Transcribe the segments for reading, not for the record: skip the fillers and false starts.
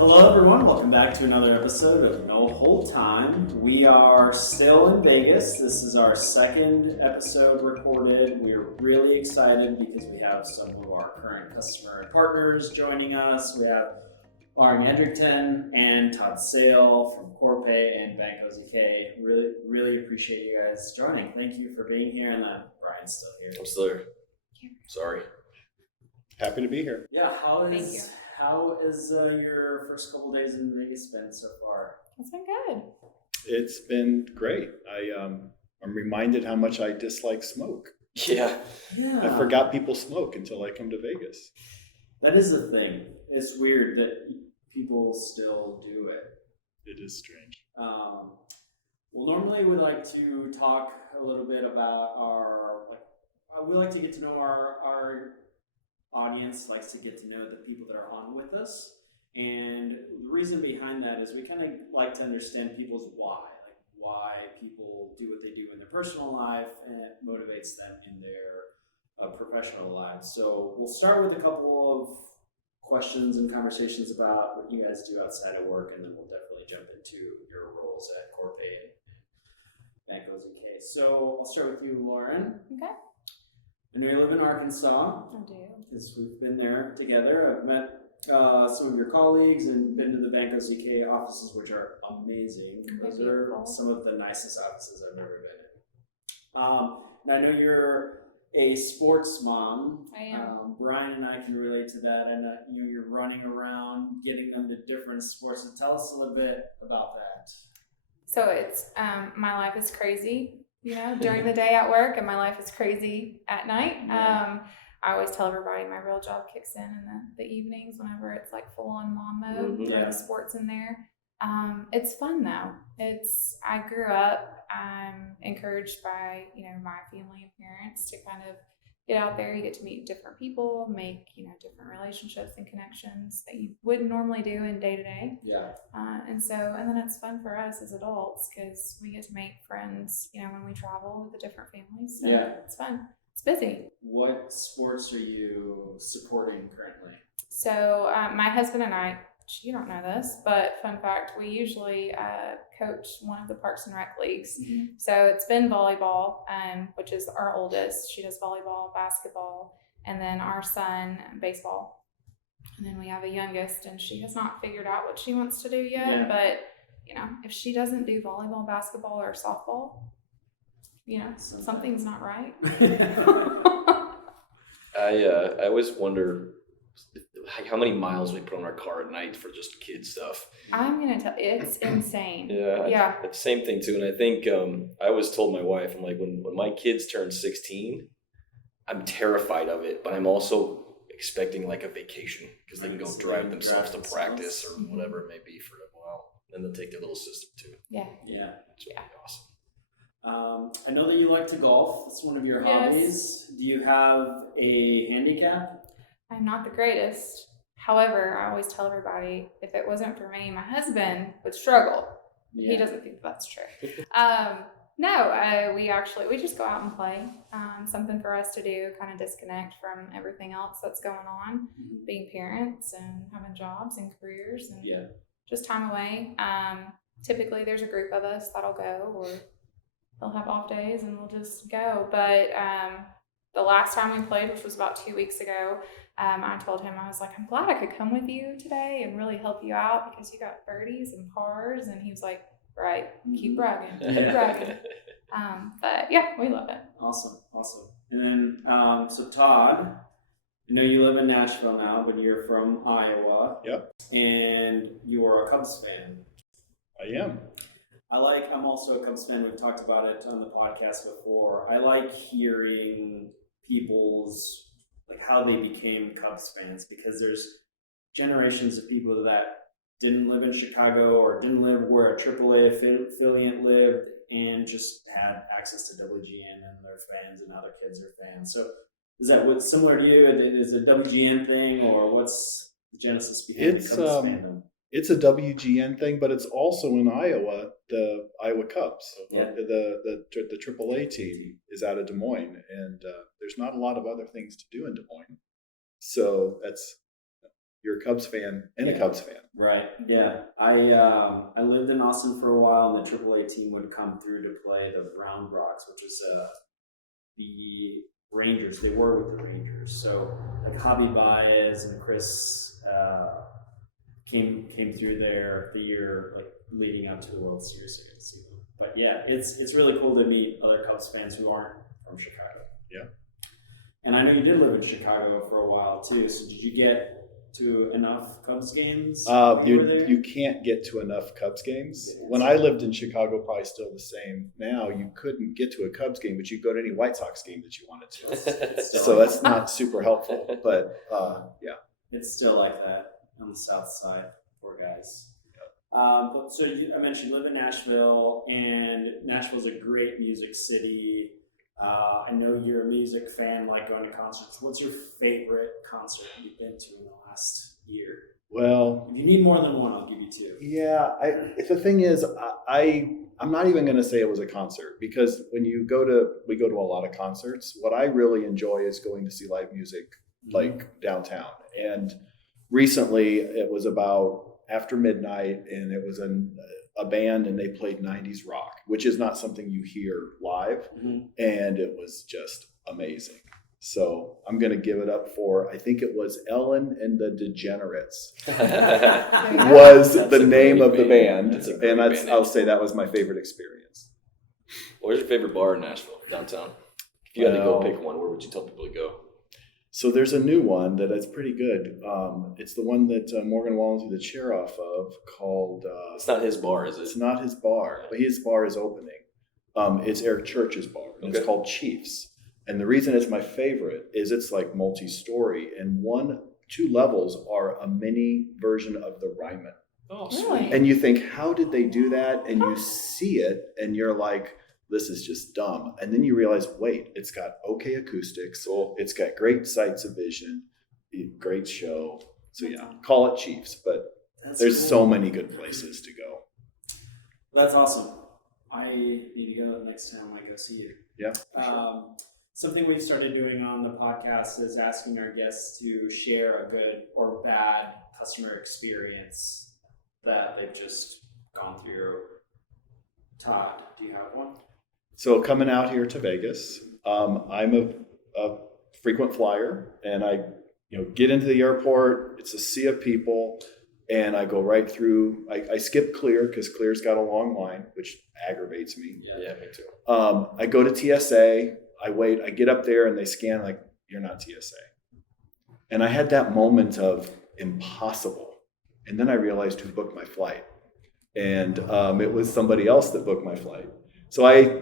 Hello everyone, welcome back to another episode of No Hold Time. We are still in Vegas. This is our second episode recorded. We're really excited because we have some of our current customer and partners joining us. We have Lauren Edrington and Todd Sale from Corpay and Bank OZK. Really appreciate you guys joining. Thank you for being here, and Brian's still here. I'm still here. Sorry. Happy to be here. Yeah, how is your first couple days in Vegas been so far? It's been good. It's been great. I'm reminded how much I dislike smoke. Yeah. I forgot people smoke until I come to Vegas. That is the thing. It's weird that people still do it. It is strange. Well, normally we like to talk a little bit about we like to get to know our audience, likes to get to know the people that are on with us. And the reason behind that is we kind of like to understand people's why people do what they do in their personal life, and it motivates them in their professional lives. So we'll start with a couple of questions and conversations about what you guys do outside of work, and then we'll definitely jump into your roles at Corpay and Bank OZK. So I'll start with you, Lauren. Okay. I know you live in Arkansas. I do. Because we've been there together. I've met some of your colleagues and been to the Bank OZK offices, which are amazing. Those are some of the nicest offices I've ever been in. And I know you're a sports mom. I am. Brian and I can relate to that. And you're running around getting them to different sports. So tell us a little bit about that. So it's my life is crazy, during the day at work, and my life is crazy at night. I always tell everybody my real job kicks in the evenings whenever it's like full on mom mode, throw the sports in there. It's fun though. I grew up encouraged by, my family and parents to kind of get out there. You get to meet different people, make, different relationships and connections that you wouldn't normally do in day to day. Yeah. And then it's fun for us as adults because we get to make friends, when we travel with the different families. So it's fun. It's busy. What sports are you supporting currently? So my husband and I, you don't know this, but fun fact, we usually coach one of the Parks and Rec leagues. Mm-hmm. So it's been volleyball, which is our oldest. She does volleyball, basketball, and then our son, baseball. And then we have a youngest, and she has not figured out what she wants to do yet. Yeah. But, if she doesn't do volleyball, basketball, or softball, something's not right. I always wonder how many miles we put on our car at night for just kid stuff. I'm going to tell you, it's insane. Yeah. Same thing too. And I think I always told my wife, I'm like, when my kids turn 16, I'm terrified of it, but I'm also expecting like a vacation because they can go drive themselves to practice or whatever it may be for a while. And they'll take their little sister too. Yeah. It's really awesome. I know that you like to golf. It's one of your hobbies. Do you have a handicap? I'm not the greatest. However, I always tell everybody, if it wasn't for me, my husband would struggle. Yeah. He doesn't think that's true. No, we just go out and play. Something for us to do, kind of disconnect from everything else that's going on, being parents and having jobs and careers and just time away. Typically, there's a group of us that'll go, or they'll have off days and we'll just go. But the last time we played, which was about 2 weeks ago, I told him, I was like, I'm glad I could come with you today and really help you out because you got birdies and pars. And he was like, right, keep bragging. But yeah, we love it. Awesome. And then, so Todd, I know you live in Nashville now, but you're from Iowa. Yep. And you are a Cubs fan. I am. I'm also a Cubs fan. We've talked about it on the podcast before. I like hearing people's, how they became Cubs fans, because there's generations of people that didn't live in Chicago or didn't live where a AAA affiliate lived and just had access to WGN and their fans, and now their kids are fans. So is that what's similar to you? Is it a WGN thing, or what's the genesis behind the Cubs fandom? It's a WGN thing, but it's also in Iowa, the Iowa Cubs. Yeah. The AAA team is out of Des Moines, and there's not a lot of other things to do in Des Moines. So you're a Cubs fan and a Cubs fan. Right. Yeah. I lived in Austin for a while, and the AAA team would come through to play the Brown Rocks, which is the Rangers. They were with the Rangers. So like Javi Baez and Chris came through there the year like leading up to the World Series. So I got to see them. But yeah, it's really cool to meet other Cubs fans who aren't from Chicago. Yeah. And I know you did live in Chicago for a while too. So did you get to enough Cubs games? You can't get to enough Cubs games. Yeah, when I lived in Chicago, probably still the same now, you couldn't get to a Cubs game, but you go to any White Sox game that you wanted to. So that's not super helpful. But yeah. It's still like that on the south side, poor guys. So I mentioned you live in Nashville, and Nashville's a great music city. I know you're a music fan, like going to concerts. What's your favorite concert you've been to in the last year? Well, if you need more than one, I'll give you two. Yeah, the thing is, I'm not even going to say it was a concert, because when we go to a lot of concerts. What I really enjoy is going to see live music, like downtown. And recently, it was about after midnight, and it was a band, and they played 90s rock, which is not something you hear live. And it was just amazing. So I'm going to give it up for, I think it was Ellen and the Degenerates was the name of the band. And I'll say that was my favorite experience. Where's your favorite bar in Nashville, downtown? If you had to go pick one, where would you tell people to go? So there's a new one that's pretty good. It's the one that Morgan Wallen threw the chair off of called... it's not his bar, is it? It's not his bar, but his bar is opening. It's Eric Church's bar. And It's called Chiefs. And the reason it's my favorite is it's like multi-story, and 2 levels are a mini version of the Ryman. Oh, Really? And you think, how did they do that? And you see it, and you're like, this is just dumb. And then you realize, wait, it's got okay acoustics. It's got great sights of vision, great show. So yeah, call it Chiefs, but there's so many good places to go. That's awesome. I need to go the next time I go see you. Yeah. Sure. Something we've started doing on the podcast is asking our guests to share a good or bad customer experience that they've just gone through. Todd, do you have one? So coming out here to Vegas, I'm a frequent flyer, and I get into the airport. It's a sea of people, and I go right through. I skip Clear because Clear's got a long line, which aggravates me. Yeah, me too. I go to TSA. I wait. I get up there, and they scan like, you're not TSA. And I had that moment of impossible, and then I realized who booked my flight, and it was somebody else that booked my flight. So I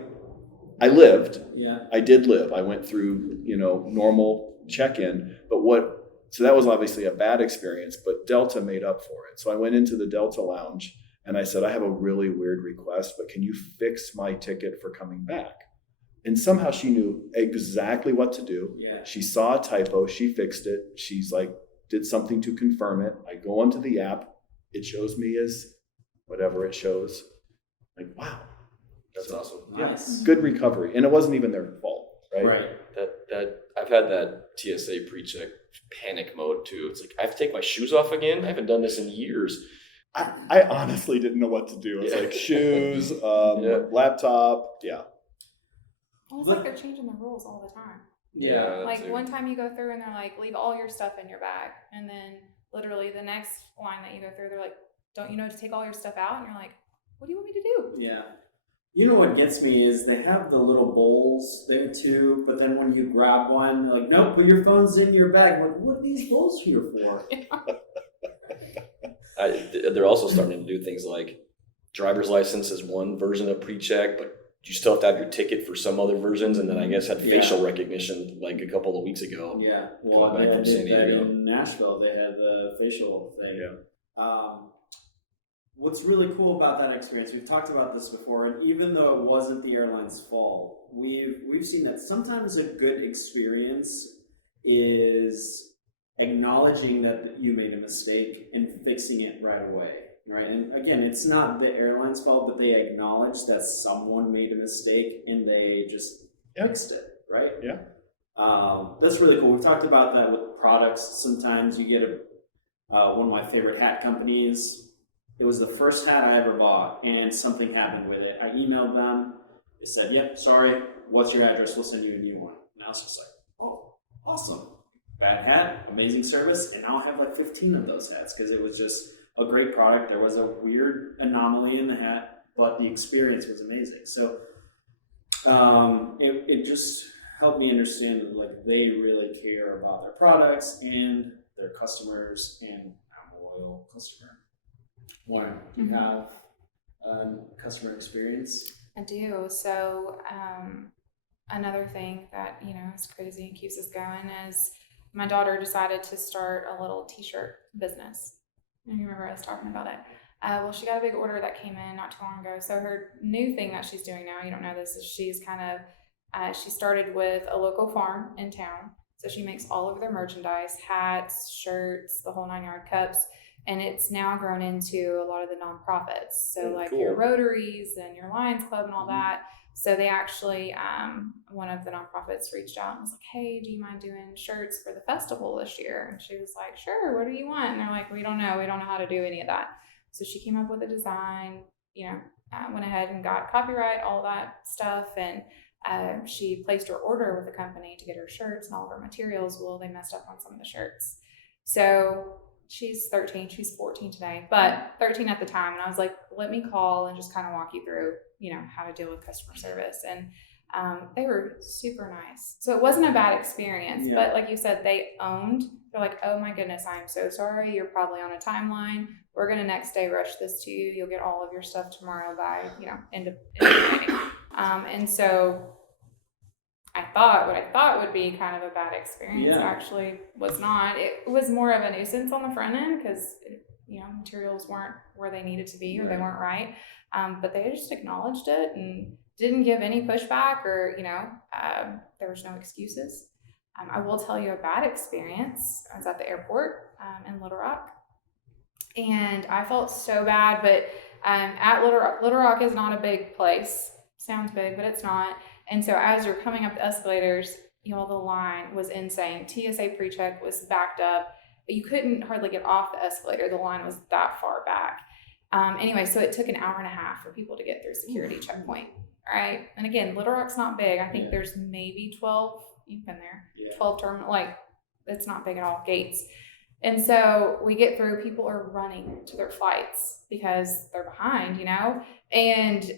lived. Yeah. I did live. I went through, normal check-in, so that was obviously a bad experience, but Delta made up for it. So I went into the Delta lounge and I said, I have a really weird request, but can you fix my ticket for coming back? And somehow she knew exactly what to do. Yeah. She saw a typo. She fixed it. She's like, did something to confirm it. I go onto the app. It shows me as whatever it shows. Like, wow. That's awesome. Nice. Yeah, good recovery. And it wasn't even their fault, right? Right. That I've had that TSA pre-check panic mode too. It's like, I have to take my shoes off again? I haven't done this in years. I honestly didn't know what to do. It's like shoes, laptop. Yeah. Well, it's like they're changing the rules all the time. Yeah. Like one time you go through and they're like, leave all your stuff in your bag. And then literally the next line that you go through, they're like, don't you know to take all your stuff out? And you're like, what do you want me to do? Yeah. You know what gets me is they have the little bowls there too, but then when you grab one, they're like, nope, put your phones in your bag. I'm like, what are these bowls here for? They're also starting to do things like driver's license is one version of pre-check, but you still have to have your ticket for some other versions, and then I guess had facial recognition like a couple of weeks ago. Yeah, well, back from San Diego. In Nashville, they had the facial thing. Yeah. What's really cool about that experience, we've talked about this before, and even though it wasn't the airline's fault, we've seen that sometimes a good experience is acknowledging that you made a mistake and fixing it right away, right? And again, it's not the airline's fault, but they acknowledge that someone made a mistake and they just fixed it, right? Yeah. That's really cool. We've talked about that with products. Sometimes you get one of my favorite hat companies. It was the first hat I ever bought, and something happened with it. I emailed them. They said, "Yep, sorry. What's your address? We'll send you a new one." And I was just like, "Oh, awesome! Bad hat, amazing service." And now I have like 15 of those hats because it was just a great product. There was a weird anomaly in the hat, but the experience was amazing. So it just helped me understand that like they really care about their products and their customers, and I'm a loyal customer. Lauren, do you have customer experience? I do. So another thing that, is crazy and keeps us going is my daughter decided to start a little t-shirt business. You remember us talking about it. Well, she got a big order that came in not too long ago. So her new thing that she's doing now, you don't know this, is she's kind of, she started with a local farm in town. So she makes all of their merchandise, hats, shirts, the whole 9-yard cups. And it's now grown into a lot of the nonprofits. So like cool. your Rotaries and your Lions Club and all that. So they actually, one of the nonprofits reached out and was like, "Hey, do you mind doing shirts for the festival this year?" And she was like, "Sure, what do you want?" And they're like, We don't know how to do any of that. So she came up with a design, went ahead and got copyright, all that stuff. And she placed her order with the company to get her shirts and all of her materials. Well, they messed up on some of the shirts. So she's 13, she's 14 today, but 13 at the time. And I was like, let me call and just kind of walk you through, how to deal with customer service. And they were super nice. So it wasn't a bad experience, but like you said, they're like, "Oh my goodness, I'm so sorry. You're probably on a timeline. We're going to next day rush this to you. You'll get all of your stuff tomorrow by, end of the day." And so what I thought would be kind of a bad experience actually was not. It was more of a nuisance on the front end because, materials weren't where they needed to be or they weren't right. But they just acknowledged it and didn't give any pushback or, there was no excuses. I will tell you a bad experience. I was at the airport in Little Rock, and I felt so bad, but at Little Rock is not a big place. Sounds big, but it's not. And so as you're coming up the escalators, the line was insane. TSA pre-check was backed up. You couldn't hardly get off the escalator. The line was that far back. Anyway, so it took an hour and a half for people to get through security checkpoint. All right. And again, Little Rock's not big. I think there's maybe 12. You've been there. 12 terminal. Like, it's not big at all. Gates. And so we get through. People are running to their flights because they're behind, And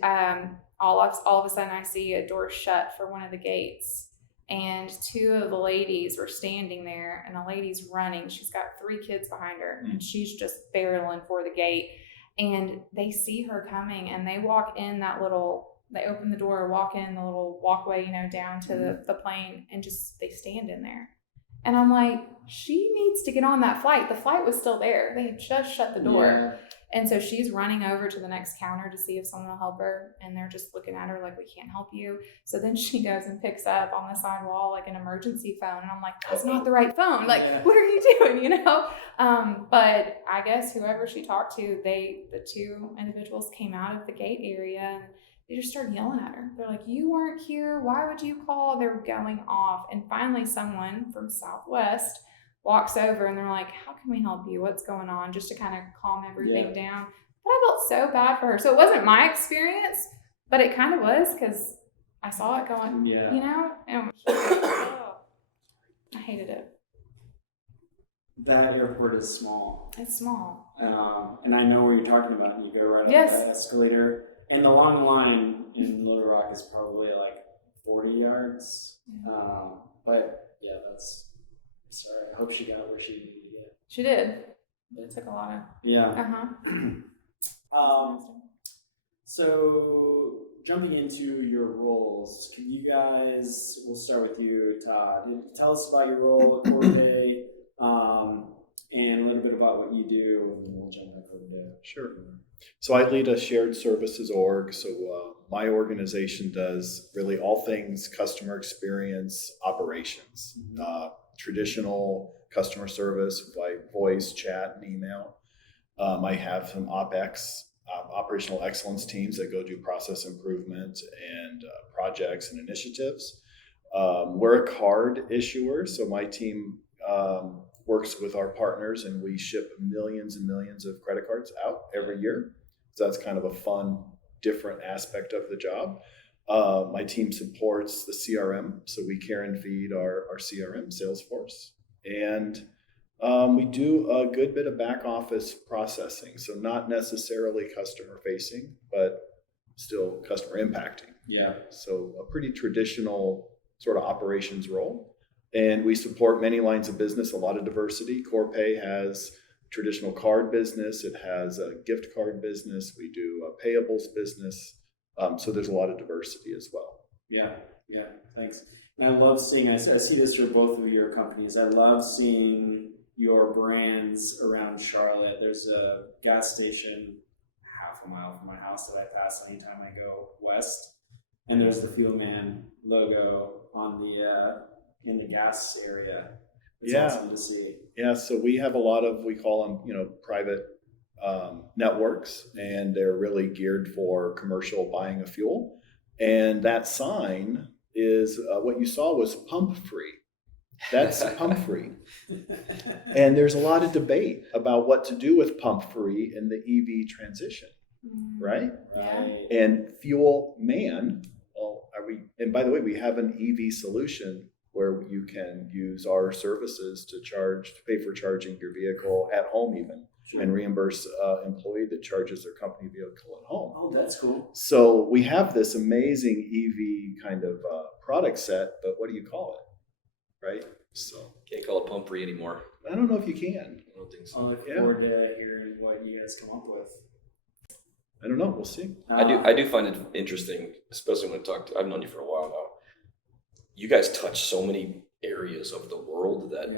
all of a sudden I see a door shut for one of the gates. And 2 of the ladies were standing there, and the lady's running. She's got 3 kids behind her, and she's just barreling for the gate. And they see her coming, and they walk in they open the door, walk in the little walkway, down to the plane, and they stand in there. And I'm like, she needs to get on that flight. The flight was still there. They had just shut the door. Yeah. And so she's running over to the next counter to see if someone will help her. And they're just looking at her like, "We can't help you." So then she goes and picks up on the side wall like an emergency phone. And I'm like, "That's not the right phone. Like, what are you doing?" But I guess whoever she talked to, the 2 individuals came out of the gate area and they just started yelling at her. They're like, "You weren't here. Why would you call?" They're going off. And finally someone from Southwest walks over and they're like, "How can we help you? What's going on?" Just to kind of calm everything down. But I felt so bad for her. So it wasn't my experience, but it kind of was because I saw it going, and I hated it. That airport is small. It's small. And I know where you're talking about. You go right up that escalator. And the long line in Little Rock is probably like 40 yards. But that's... Sorry, I hope she got where she needed to get. She did. But it took a lot of... Yeah. So, jumping into your roles, can you guys... We'll start with you, Todd. Tell us about your role at Corpay, and a little bit about what you do, and then we'll jump back over to... Sure. So I lead a shared services org. So my organization does really all things customer experience operations. Traditional customer service by voice, chat, and email. I have some OpEx, operational excellence teams that go do process improvement and projects and initiatives. We're a card issuer, so my team works with our partners, and we ship millions and millions of credit cards out every year. So that's kind of a fun, different aspect of the job. My team supports the CRM, so we care and feed our CRM, Salesforce. And we do a good bit of back office processing, so not necessarily customer facing, but still customer impacting. Yeah. So a pretty traditional sort of operations role. And we support many lines of business, a lot of diversity. Corpay has traditional card business. It has a gift card business. We do a payables business. So there's a lot of diversity as well. Yeah, thanks. And I love seeing, I see this for both of your companies. I love seeing your brands around Charlotte. There's a gas station half a mile from my house that I pass anytime I go west. And there's the Fuel Man logo on the in the gas area. It's awesome to see. Yeah, so we have a lot of, we call them, private networks, and they're really geared for commercial buying of fuel. And that sign is what you saw was pump free. That's pump free. And there's a lot of debate about what to do with pump free in the EV transition, right? And Fuel Man, and by the way, we have an EV solution where you can use our services to pay for charging your vehicle at home even, and reimburse employee that charges their company vehicle at home. Oh, that's cool. So we have this amazing EV kind of product set, but what do you call it, right? So can't call it pumpery anymore. I don't know if you can. I don't think so. I look forward to hearing what you guys come up with. I don't know. We'll see. I do find it interesting, especially when I've known you for a while now. You guys touch so many areas of the world that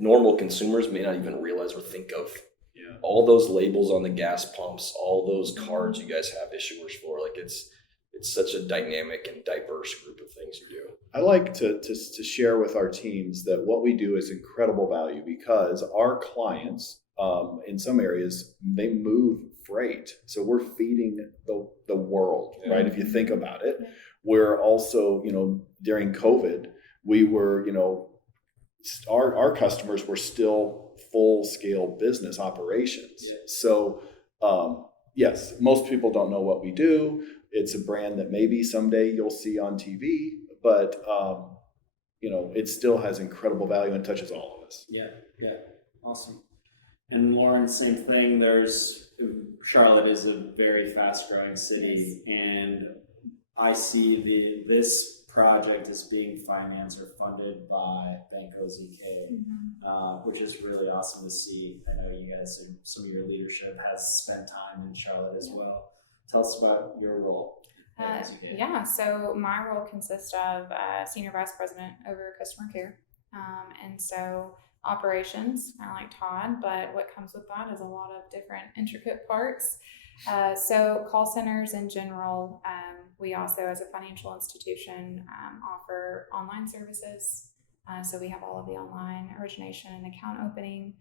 normal consumers may not even realize or think of. Yeah. All those labels on the gas pumps, all those cards you guys have issuers for, like it's such a dynamic and diverse group of things you do. I like to share with our teams that what we do is incredible value, because our clients, in some areas, they move freight. So we're feeding the world, right? If you think about it. We're also, during COVID, we were, our customers were still full-scale business operations. Yeah. So, yes, most people don't know what we do. It's a brand that maybe someday you'll see on TV, but, it still has incredible value and touches all of us. Yeah, awesome. And Lauren, same thing. Charlotte is a very fast-growing city, and I see this project is being financed or funded by Bank OZK, which is really awesome to see. I know you guys and some of your leadership has spent time in Charlotte as well. Tell us about your role. So my role consists of Senior Vice President over customer care. And so operations, kind of like Todd, but what comes with that is a lot of different intricate parts. So call centers in general, we also as a financial institution offer online services. So we have all of the online origination and account opening.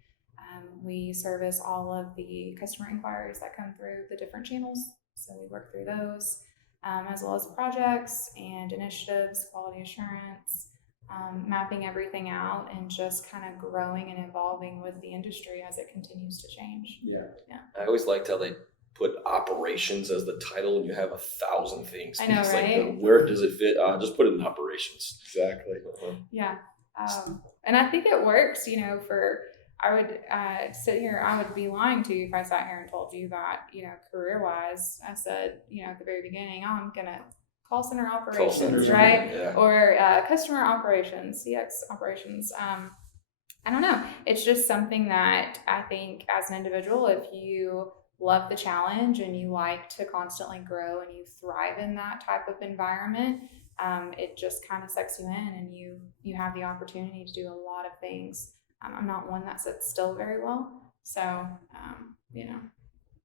We service all of the customer inquiries that come through the different channels. So we work through those, as well as projects and initiatives, quality assurance, mapping everything out and just kind of growing and evolving with the industry as it continues to change. Yeah. I always liked how they put operations as the title, and you have 1,000 things. I know, it's right? Like, where does it fit? Just put it in operations. Exactly. Yeah. And I think it works, I would sit here, I would be lying to you if I sat here and told you that, career-wise, I said, at the very beginning, I'm going to call center operations, right? Yeah. Or customer operations, CX operations. I don't know. It's just something that I think as an individual, if you love the challenge and you like to constantly grow and you thrive in that type of environment, it just kind of sucks you in and you have the opportunity to do a lot of things. I'm not one that sits still very well. So,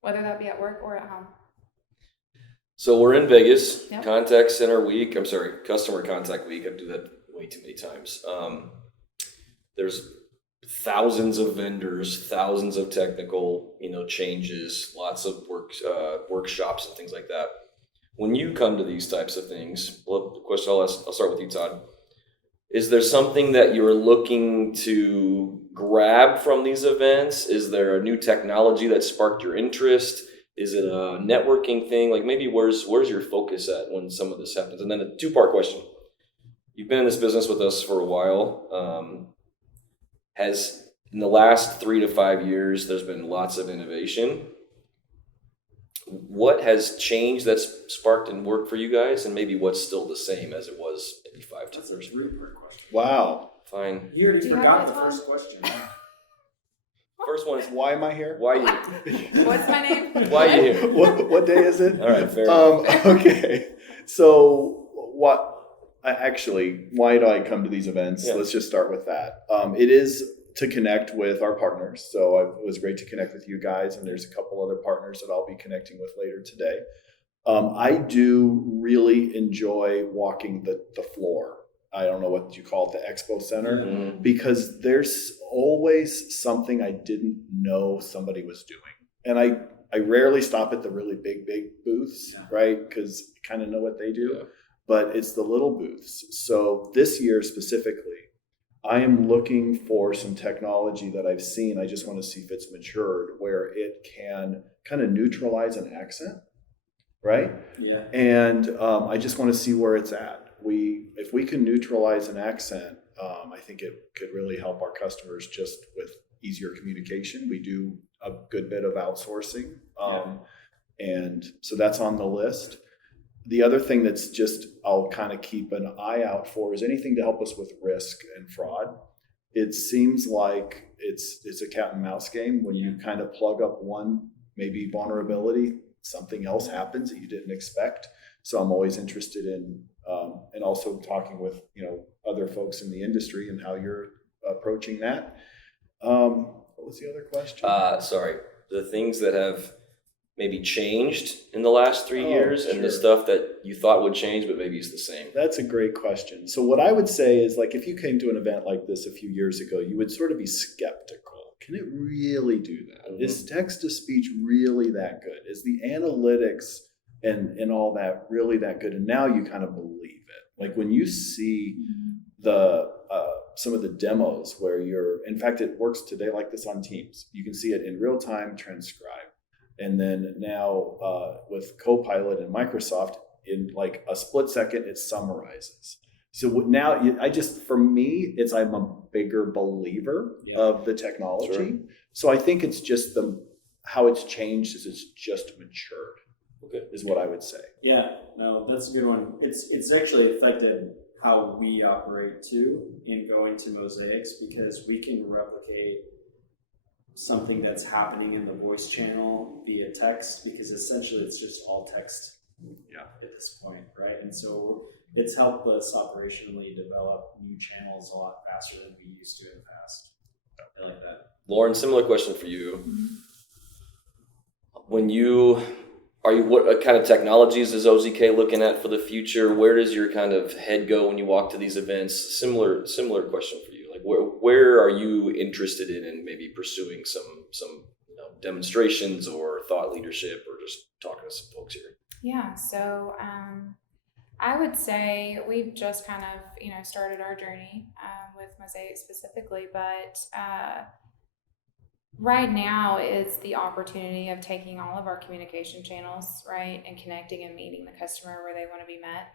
whether that be at work or at home. So we're in Vegas, Yep. Customer Contact Week. I do that way too many times. There's thousands of vendors, thousands of technical, changes, lots of workshops and things like that. When you come to these types of things, well, the question I'll start with you, Todd. Is there something that you're looking to grab from these events? Is there a new technology that sparked your interest? Is it a networking thing? Like maybe where's your focus at when some of this happens? And then a two-part question. You've been in this business with us for a while. Has in the last 3 to 5 years, there's been lots of innovation. What has changed that's sparked and worked for you guys, and maybe what's still the same as it was maybe 5 to 10 years ago? Wow. Fine. You already Do you forgot have the that, first question. First one is Why am I here? why you? What's my name? Why you here? What day is it? All right, fair. Okay. So why do I come to these events? Yeah. Let's just start with that. It is to connect with our partners. So it was great to connect with you guys, and there's a couple other partners that I'll be connecting with later today. I do really enjoy walking the floor. I don't know what you call it, the expo center, because there's always something I didn't know somebody was doing. And I rarely stop at the really big booths, right? Because I kind of know what they do, but it's the little booths. So this year specifically, I am looking for some technology that I've seen. I just want to see if it's matured, where it can kind of neutralize an accent, right? Yeah. And I just want to see where it's at. If we can neutralize an accent, I think it could really help our customers just with easier communication. We do a good bit of outsourcing, and so that's on the list. The other thing that's just I'll kind of keep an eye out for is anything to help us with risk and fraud. It seems like it's a cat and mouse game. When you kind of plug up one maybe vulnerability, something else happens that you didn't expect. So I'm always interested in and also talking with other folks in the industry and how you're approaching that. What was the other question? Sorry, the things that have maybe changed in the last 3 years, and the sure. stuff that you thought would change, but maybe it's the same. That's a great question. So what I would say is, like, if you came to an event like this a few years ago, you would sort of be skeptical. Can it really do that? Mm-hmm. Is text-to-speech really that good? Is the analytics and all that really that good? And now you kind of believe it. Like when you see the some of the demos where in fact, it works today like this on Teams. You can see it in real time, transcribe. And then now with Copilot and Microsoft, in like a split second, it summarizes. So now for me, I'm a bigger believer of the technology. Sure. So I think it's just how it's changed is it's just matured. Okay. Is what I would say. Yeah, no, that's a good one. It's actually affected how we operate too in going to Mosaics, because we can replicate something that's happening in the voice channel via text, because essentially it's just all text at this point, right? And so it's helped us operationally develop new channels a lot faster than we used to in the past. I like that. Lauren, similar question for you. What kind of technologies is OZK looking at for the future? Where does your kind of head go when you walk to these events? Similar question for you. Like where are you interested in maybe pursuing some demonstrations or thought leadership, or just talking to some folks here? Yeah, so I would say we've just kind of started our journey with Mosaic specifically, but right now is the opportunity of taking all of our communication channels, right, and connecting and meeting the customer where they want to be met,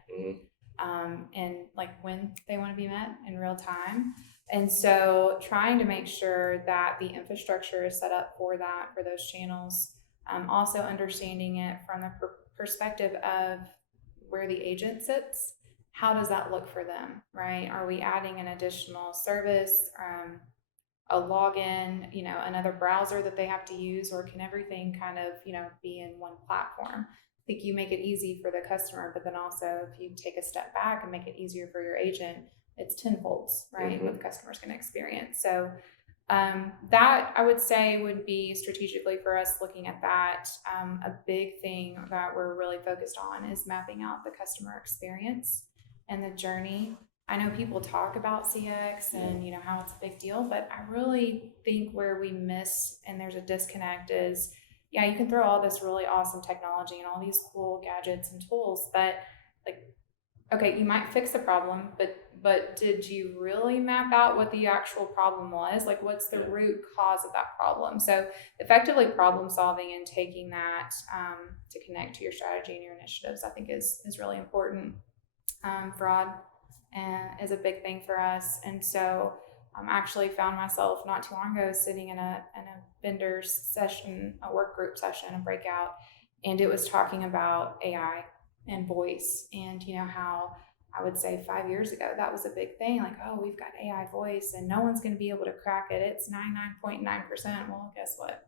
and like when they want to be met in real time. And so trying to make sure that the infrastructure is set up for those channels, also understanding it from the perspective of where the agent sits. How does that look for them, right? Are we adding an additional service, a login, another browser that they have to use, or can everything kind of, be in one platform? I think you make it easy for the customer, but then also if you take a step back and make it easier for your agent, it's tenfold, right? What the customer's going to experience. So that I would say would be strategically for us looking at that. A big thing that we're really focused on is mapping out the customer experience and the journey. I know people talk about CX and how it's a big deal, but I really think where we miss and there's a disconnect is, you can throw all this really awesome technology and all these cool gadgets and tools, but okay, you might fix the problem, but but did you really map out what the actual problem was? Like, what's the root cause of that problem? So effectively problem solving and taking that to connect to your strategy and your initiatives, I think is really important. Fraud is a big thing for us. And so I actually found myself not too long ago sitting in a vendor's session, a work group session, a breakout, and it was talking about AI and voice, and how I would say 5 years ago that was a big thing. Like, oh, we've got AI voice, and no one's going to be able to crack it. It's 99.9%. Well, guess what?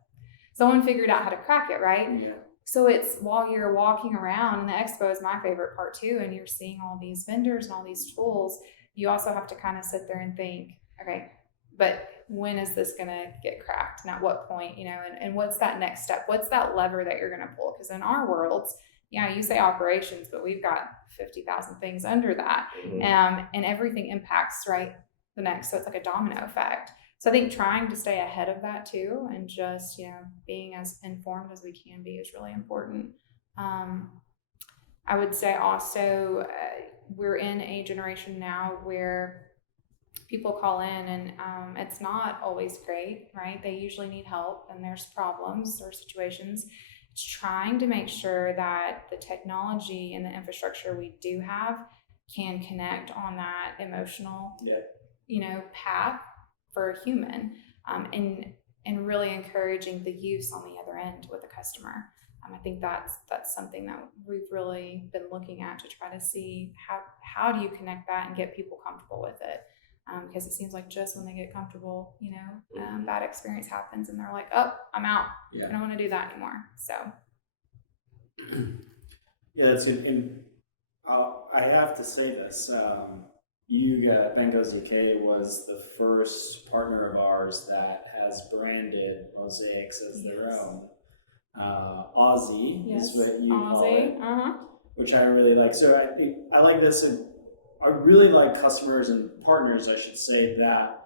Someone figured out how to crack it, right? Yeah. So it's while you're walking around, and the expo is my favorite part too, and you're seeing all these vendors and all these tools, you also have to kind of sit there and think, okay, but when is this going to get cracked? And at what point, and what's that next step? What's that lever that you're going to pull? Because in our worlds, you say operations, but we've got 50,000 things under that. And everything impacts, right, the next. So it's like a domino effect. So I think trying to stay ahead of that too, and just, being as informed as we can be is really important. I would say also we're in a generation now where people call in and it's not always great, right? They usually need help and there's problems or situations. It's trying to make sure that the technology and the infrastructure we do have can connect on that emotional, path for a human, and really encouraging the use on the other end with the customer. I think that's something that we've really been looking at to try to see how do you connect that and get people comfortable with it. Because it seems like just when they get comfortable, bad experience happens and they're like, oh, I'm out. Yeah. I don't want to do that anymore. So. Yeah, that's good. And I have to say this. Bank OZK was the first partner of ours that has branded Mosaics as their own. Aussie is what you call it, which I really like. So I like this, and I really like customers and partners, I should say, that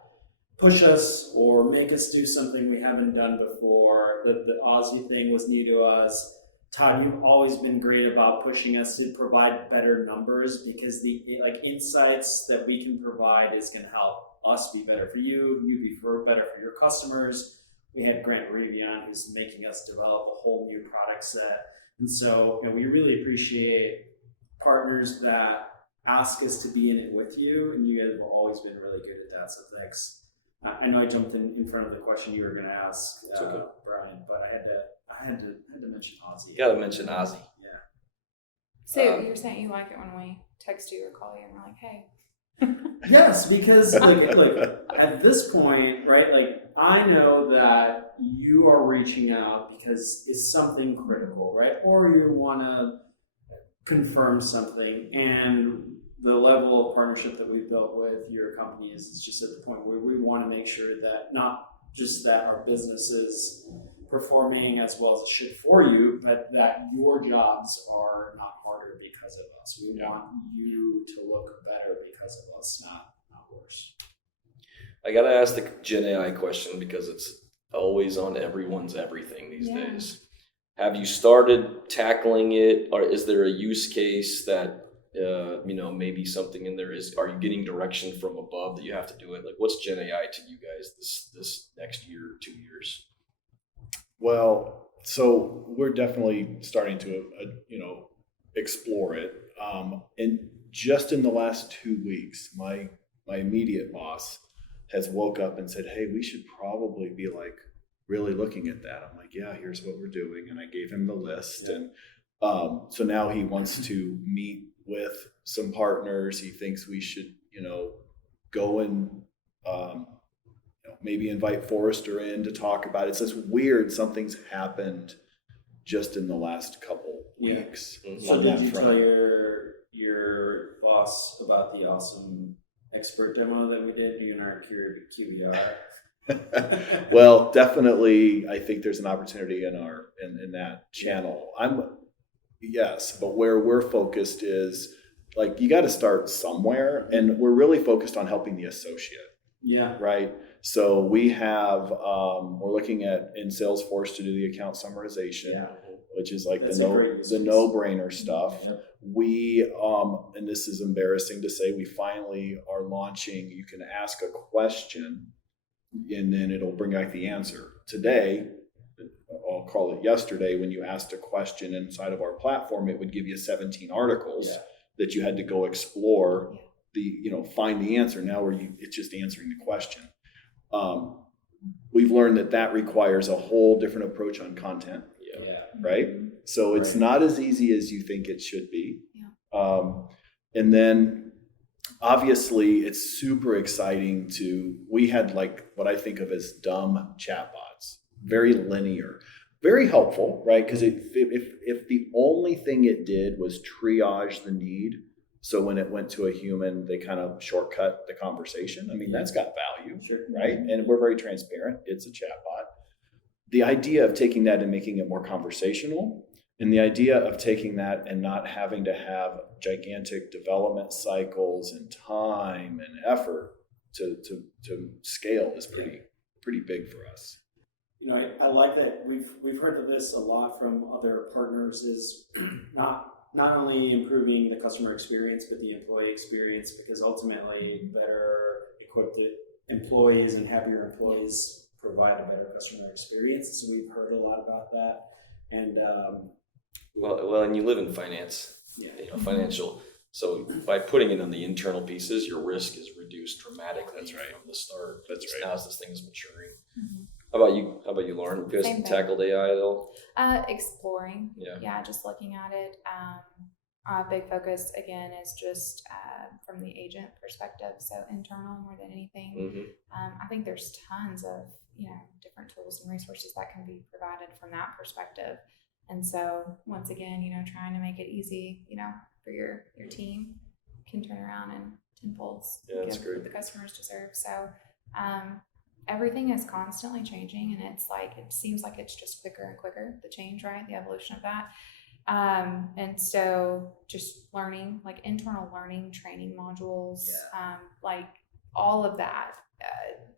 push us or make us do something we haven't done before. The Aussie thing was new to us. Todd, you've always been great about pushing us to provide better numbers, because the insights that we can provide is going to help us be better for you, be better for your customers. We had Grant Revion, who's making us develop a whole new product set. And so we really appreciate partners that ask us to be in it with you, and you guys have always been really good at that, so thanks. I know I jumped in front of the question you were going to ask, okay, Brian, but I had to mention Aussie. You got to mention Aussie. Yeah. So you're saying you like it when we text you or call you and we're like, hey. Yes, because like at this point, right? Like, I know that you are reaching out because it's something critical, right? Or you want to confirm something, and the level of partnership that we've built with your company is just at the point where we want to make sure that not just that our business is performing as well as it should for you, but that your jobs are not harder because of us. We want you to look better because of us, not worse. I got to ask the Gen AI question because it's always on everyone's everything these days. Have you started tackling it, or is there a use case that maybe something in there is? Are you getting direction from above that you have to do it? Like, what's Gen AI to you guys this next year or 2 years? Well, so we're definitely starting to explore it, and just in the last 2 weeks, my immediate boss has woke up and said, hey, we should probably be like really looking at that. I'm like, yeah, here's what we're doing. And I gave him the list. And so now he wants to meet with some partners. He thinks we should, go and maybe invite Forrester in to talk about it. It's just weird. Something's happened just in the last couple weeks. So did you tell your boss about the awesome expert demo that we did doing our QBR? Well, definitely, I think there's an opportunity in that channel. But where we're focused is, like, you got to start somewhere, and we're really focused on helping the associate. Yeah. Right. So we have we're looking at in Salesforce to do the account summarization. which is like That's the a great use case. no-brainer stuff. Yep. We, and this is embarrassing to say, we finally are launching, you can ask a question and then it'll bring back the answer. Today, I'll call it yesterday, when you asked a question inside of our platform, it would give you 17 articles that you had to go explore find the answer. Now it's just answering the question. We've learned that requires a whole different approach on content. Right? So it's not as easy as you think it should be. And then obviously it's super exciting we had like what I think of as dumb chatbots, very linear, very helpful, right? Because if the only thing it did was triage the need, so when it went to a human, they kind of shortcut the conversation. I mean, that's got value, right? And we're very transparent. It's a chatbot. The idea of taking that and making it more conversational, and the idea of taking that and not having to have gigantic development cycles and time and effort to scale is pretty big for us. I like that we've heard of this a lot from other partners, is not only improving the customer experience, but the employee experience, because ultimately better equipped employees and happier employees provide a better customer experience. So we've heard a lot about that. And well, and you live in finance, financial. So by putting it on the internal pieces, your risk is reduced dramatically. That's right. From the start. That's right. Now as this thing is maturing. Mm-hmm. How about you, Lauren? Have you guys tackled AI at all? Exploring. Yeah, just looking at it. Our big focus again is just from the agent perspective, so internal more than anything. I think there's tons of different tools and resources that can be provided from that perspective. And so once again, trying to make it easy, for your team can turn around in tenfolds and give what the customers deserve. So everything is constantly changing, and it's like it seems like it's just quicker and quicker, the change, right? The evolution of that. And so just learning, like internal learning, training modules, like all of that,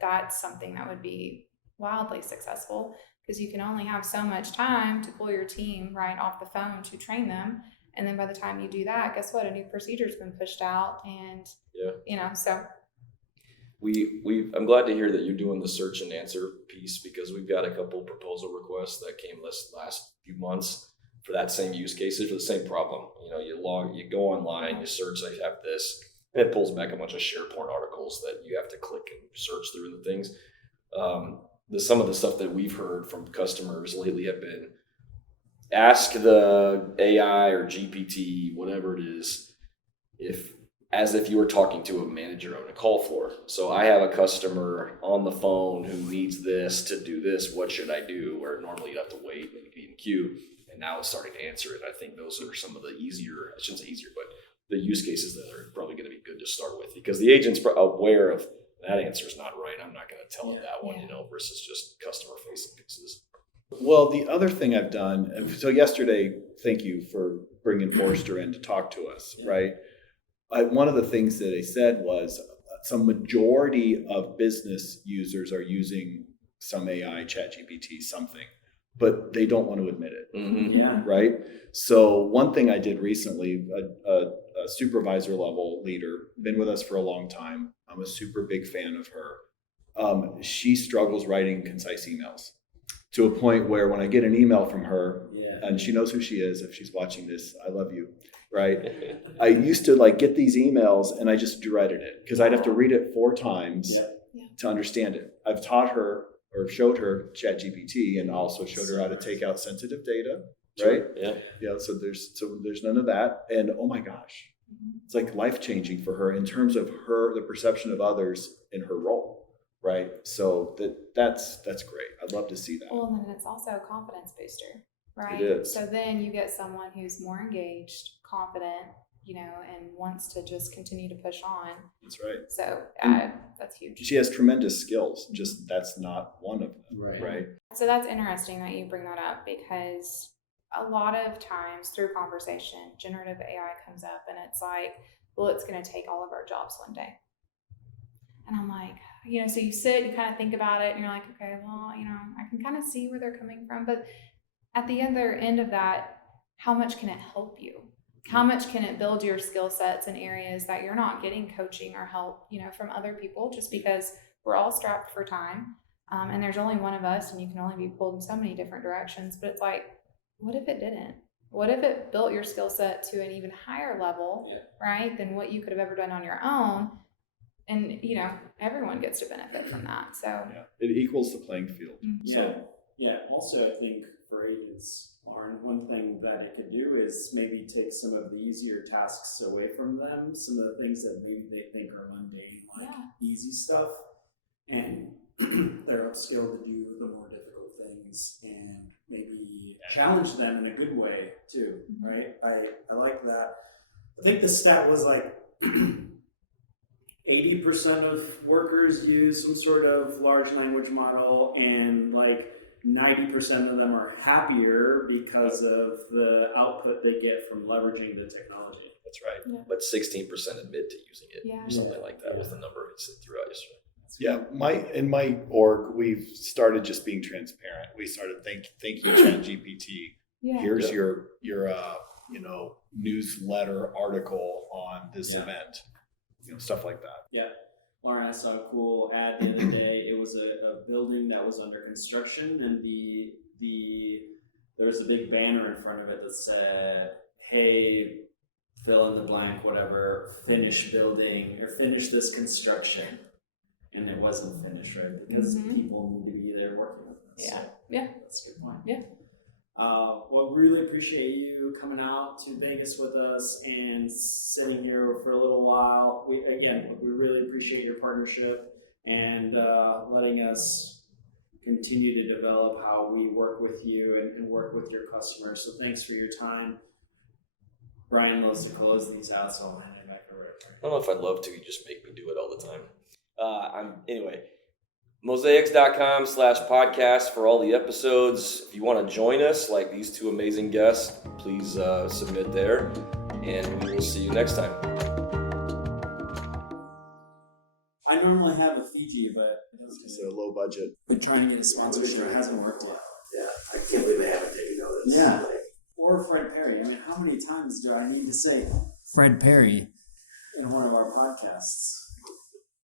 that's something that would be wildly successful, because you can only have so much time to pull your team right off the phone to train them. And then by the time you do that, guess what? A new procedure's been pushed out, and so. I'm glad to hear that you're doing the search and answer piece, because we've got a couple proposal requests that came this last few months for that same use cases, for the same problem. You go online, you search, I have this, and it pulls back a bunch of SharePoint articles that you have to click and search through the things. Some of the stuff that we've heard from customers lately have been, ask the AI or GPT, whatever it is, as if you were talking to a manager on a call floor. So I have a customer on the phone who needs this to do this. What should I do? Where normally you have to wait and be in queue, and now it's starting to answer it. I think those are some of the easier, I shouldn't say easier, but the use cases that are probably going to be good to start with, because the agent's aware of that answer is not right. I'm not going to tell it that one, versus just customer facing pieces. Well, the other thing I've done, so yesterday, thank you for bringing Forrester in to talk to us, right? One of the things that they said was some majority of business users are using some AI, ChatGPT, something, but they don't want to admit it, right? So one thing I did recently, a supervisor level leader, been with us for a long time. I'm a super big fan of her. She struggles writing concise emails, to a point where when I get an email from her, and she knows who she is, if she's watching this, I love you, right? I used to get these emails and I just dreaded it, because I'd have to read it 4 times to understand it. I've taught her, or showed her, ChatGPT, and also showed her how to take out sensitive data, right? So there's none of that. And oh my gosh, it's like life-changing for her in terms of the perception of others in her role, right? So that's great. I'd love to see that. Well, and then it's also a confidence booster, right? It is. So then you get someone who's more engaged, confident, and wants to just continue to push on. That's right. So that's huge. She has tremendous skills, just that's not one of them, right? So that's interesting that you bring that up, because a lot of times through conversation, generative AI comes up and it's like, well, it's going to take all of our jobs one day. And I'm like, so you sit, you kind of think about it and you're like, okay, well, I can kind of see where they're coming from. But at the other end of that, how much can it help you? How much can it build your skill sets in areas that you're not getting coaching or help, from other people, just because we're all strapped for time. And there's only one of us, and you can only be pulled in so many different directions. But it's like, what if it didn't? What if it built your skill set to an even higher level, right, than what you could have ever done on your own? And, everyone gets to benefit from that. So it equals the playing field. Mm-hmm. Also, I think for agents, Lauren, one thing that it could do is maybe take some of the easier tasks away from them, some of the things that maybe they think are mundane, like easy stuff, and they're upskilled to do the more difficult things and maybe challenge them in a good way too, right? I like that. I think the stat was like 80% of workers use some sort of large language model, and like 90% of them are happier because of the output they get from leveraging the technology. That's right. Yeah. But 16% admit to using it, or something like that was the number it threw out yesterday. Yeah, in my org, we've started just being transparent. We started thank you, ChatGPT. Here's your newsletter article on this event, stuff like that. Yeah. Lauren, I saw a cool ad the other day. It was a building that was under construction, and there was a big banner in front of it that said, "Hey, fill in the blank, whatever, finish building or finish this construction." And it wasn't finished, right? Because people need to be there working with us. Yeah. So that's a good point. Yeah. Well, really appreciate you coming out to Vegas with us and sitting here for a little while. We really appreciate your partnership and letting us continue to develop how we work with you and work with your customers. So thanks for your time. Brian loves to close these out, so I'll hand it back over to I don't know if I'd love to. You just make me do it all the time. Anyway, mosaics.com/podcast for all the episodes. If you want to join us like these two amazing guests, please submit there, and we will see you next time. I normally have a Fiji, but it's a low budget. We're trying to get a sponsorship. It hasn't worked yet. Yeah, I can't believe they haven't taken notice. Yeah. Or Fred Perry. I mean, how many times do I need to say Fred Perry in one of our podcasts?